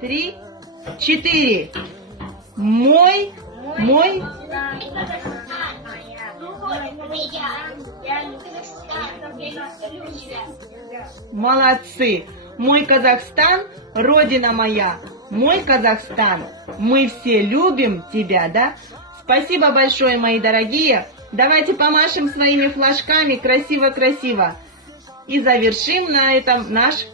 Три, четыре. Мой. Молодцы. Мой Казахстан, родина моя. Мой Казахстан. Мы все любим тебя, да? Спасибо большое, мои дорогие. Давайте помашем своими флажками красиво-красиво. И завершим на этом наш